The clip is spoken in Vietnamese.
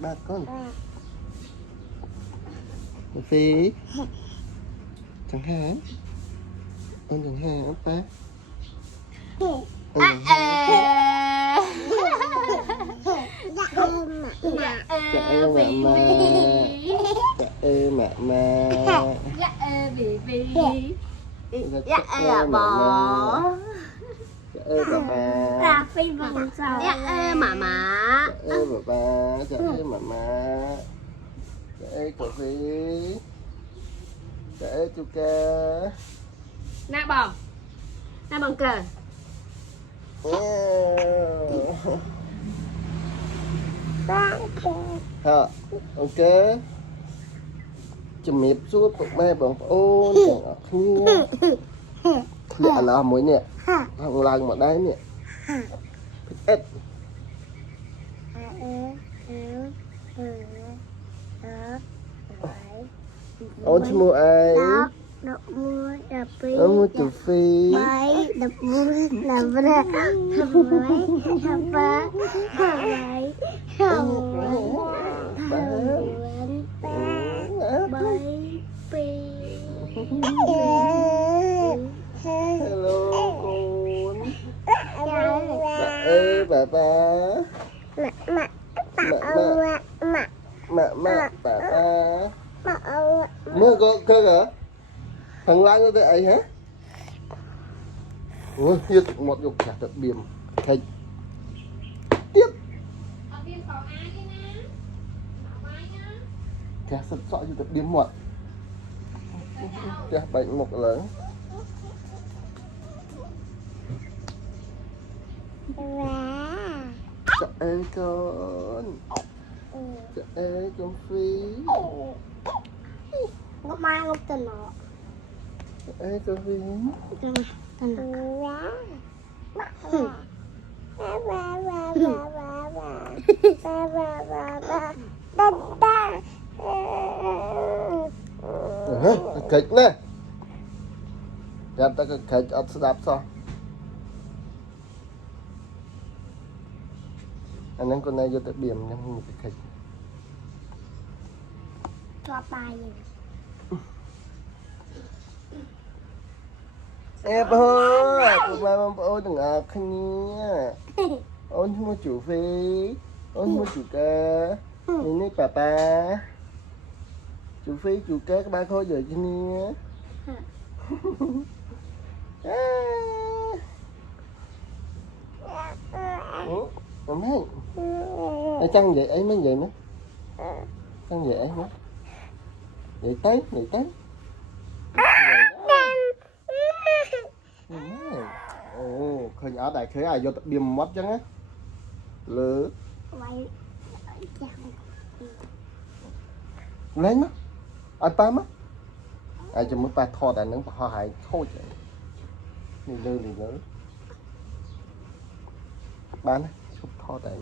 ba con Phi chẳng hạn ơn chẳng hạn ba Dạ ơi mama. Dạ ơi mama. Dạ ơi baby. Dạ ơi bò. Dạ ơi papa. Là Phi bằng sao? Dạ ơi mama. Dạ ơi papa. Dạ ơi mama. Dạ ơi cậu Phi. Dạ ơi chú ca. Nè bò. Nè bằng cờ. Hả? Ok. Chùm miệp suốt tụi mẹ bọn ôn chẳng ở khía. Lẹ là mũi nè. Hằng lần mà đây nè. Ít. Ôn chứ mua ai? Đập mua đập Phi. Ôn mua chú Phi. Bảy đập mua đập ra đập bảy đập ba đập bảy đập bảy Phi. Hello con. Dạ ơi bà ba. Mẹ bà ba. Mưa có cơ hả? Thằng Lan có thể ấy hả? Ủa, như một dục chả thật biềm. Thầy. Tiếp. Chả sẵn sọ như thật biềm một. Chả bệnh một lớn. Chà ơi con. Chà ơi con Phi. Ngọc Mai Ngọc Tình nọ. Chà ơi con Phi. Tình Kịch nè. Chà ta cái kịch ở đạp sao? Anh em con này vô tới biển nhưng không cái kịch. cho bài gì? Em ơi, tụi ba mong ôi đừng ạc nha. Ôn mua chủ Phi. Ôn mua chủ ca. Nhìn này papa. Chủ Phi, chủ ca các ba khôi giờ chứ nha. Không thấy. Ở chăng vậy ấy mới vậy nữa. Chăng vậy ấy nữa. Vậy tới, vậy tới. Ồ, khơi nhỏ đại khơi ai vô tập điểm mất chăng á. Lỡ. Lên mất. Ai ba mất. Ai cho mất ba thò đại nướng họ hại khôi chạy. Đi lơ. Ba này, chụp thò đại.